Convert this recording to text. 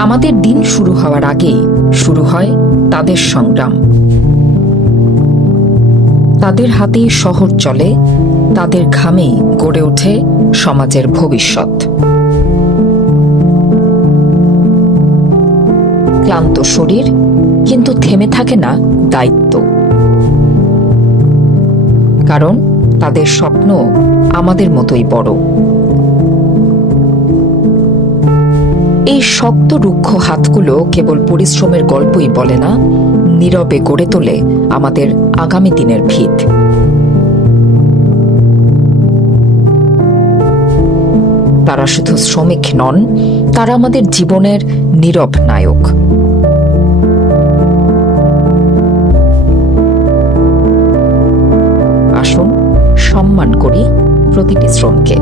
আমাদের দিন শুরু হওয়ার আগেই শুরু হয় তাদের সংগ্রাম। তাদের হাতেই শহর চলে, তাদের ঘামেই গড়ে ওঠে সমাজের ভবিষ্যৎ। ক্লান্ত শরীর, কিন্তু থেমে থাকে না দায়িত্ব। কারণ তাদের স্বপ্ন আমাদের মতোই বড়। এই শক্ত রুক্ষ হাতগুলো কেবল পরিশ্রমের গল্পই বলে না, নীরবে গড়ে তোলে আমাদের আগামী দিনের ভিত। তারা শুধু শ্রমিক নন, তারা আমাদের জীবনের নীরব নায়ক। আসুন সম্মান করি প্রতিটি শ্রমকে।